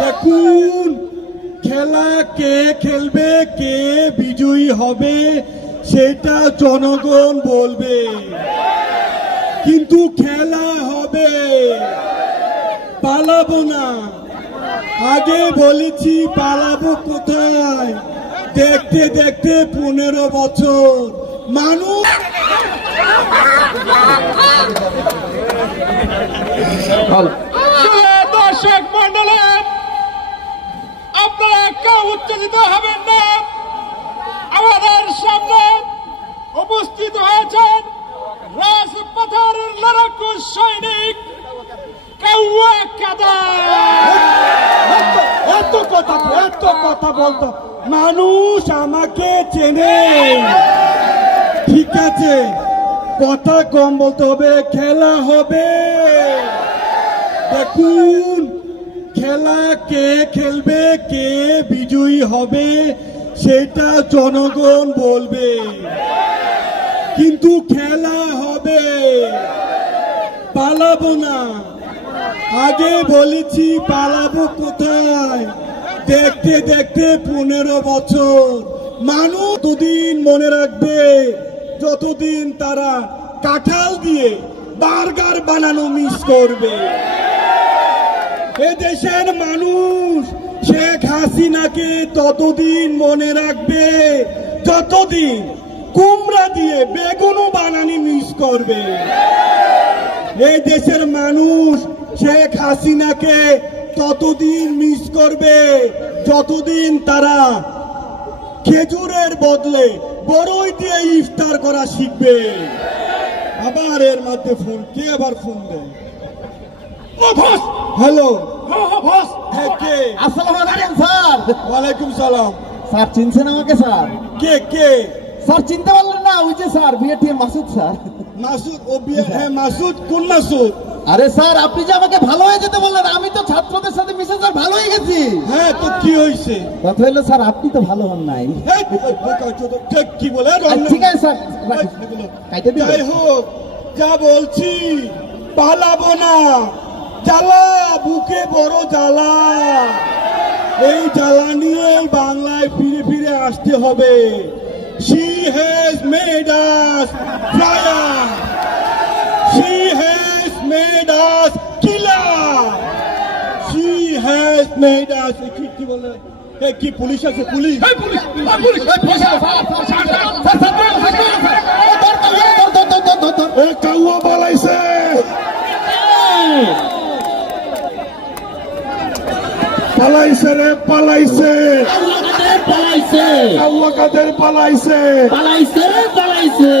দেখুন, খেলা কে খেলবে, কে বিজয়ী হবে সেটা জনগণ বলবে, কিন্তু খেলা হবে, পালাবো না। আগে বলেছি পালাবো কোথায়, দেখতে দেখতে 15 বছর মানুষ। দর্শক মন্ডলী, আপনারা কেউ উত্তেজিত হবেন না। আমাদের সামনে উপস্থিত হয়েছেন রাজপথের লড়াকু সৈনিক কাউয়া কাদা। এত কথা বলতো মানুষ আমাকে চেনে, ঠিক আছে, কথা কম বলতে হবে, খেলা হবে। দেখুন, খেলা কে খেলবে, কে বিজয়ী হবে সেটা জনগণ বলবে, কিন্তু খেলা হবে, পালাবো না। আগে বলেছি পালাবো কোথায়, দেখতে দেখতে 15 বছর মানুষ। ততদিন মনে রাখবে যতদিন তারা কাঁঠাল দিয়ে বার্গার বানানো মিস করবে। এদেশের মানুষ শেখ হাসিনাকে ততদিন মনে রাখবে যতদিন কুমড়া দিয়ে বেগুনও বানানি মিস করবে। এই দেশের মানুষ শেখ হাসিনাকে ততদিন মিস করবে যতদিন তারা খেজুরের বদলে বড়ই দিয়ে ইফতার করা শিখবে। আবার এর মধ্যে ফোন, কে আবার ফোন দেয়? হ্যালো, হ্যাঁ কে? আসসালামু আলাইকুম স্যার। ওয়ালাইকুম সালাম। স্যার চিনছেন আমাকে স্যার? কে কে? স্যার চিনতে পারলেন না? ওই যে স্যার বিএটিএম মাসুদ স্যার। মাসুদ? ও হ্যাঁ মাসুদ। কোন মাসুদ? আরে স্যার আপনি যে আমাকে ভালো হয়ে যেতে বললেন, আমি তো ছাত্রদের সাথে মিশে স্যার ভালো হয়ে গেছি। হ্যাঁ তো কি হয়েছে? কথা হলো স্যার আপনি তো ভালো হন নাই। কি বলে? ঠিক আছে স্যার, কাইটে দিন। যাই হোক, যা বলছি, পালাবো না। জ্বালা, বুকে বড় জ্বালা। এই জ্বালা নিয়ে বাংলায় ফিরে ফিরে আসতে হবে। She has made us fire. She has made us killer. She has made us কি বলে? কি পুলিশ আছে? পুলিশ কাউয়া পালাইছে, পালাইছে রে, পালাইছে, পালাইছে কাউয়া কাদের পালাইছে, পালাইছে পালাইছে